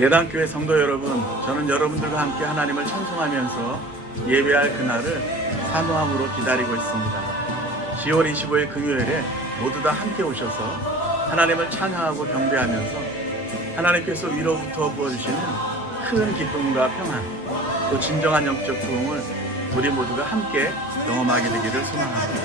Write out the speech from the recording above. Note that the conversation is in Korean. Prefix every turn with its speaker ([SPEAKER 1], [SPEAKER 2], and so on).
[SPEAKER 1] 예단교회 성도 여러분, 저는 여러분들과 함께 하나님을 찬송하면서 예배할 그날을 사모함으로 기다리고 있습니다. 10월 25일 금요일에 모두 다 함께 오셔서 하나님을 찬양하고 경배하면서 하나님께서 위로부터 부어주시는 큰 기쁨과 평안, 또 진정한 영적 부흥을 우리 모두가 함께 경험하게 되기를 소망합니다.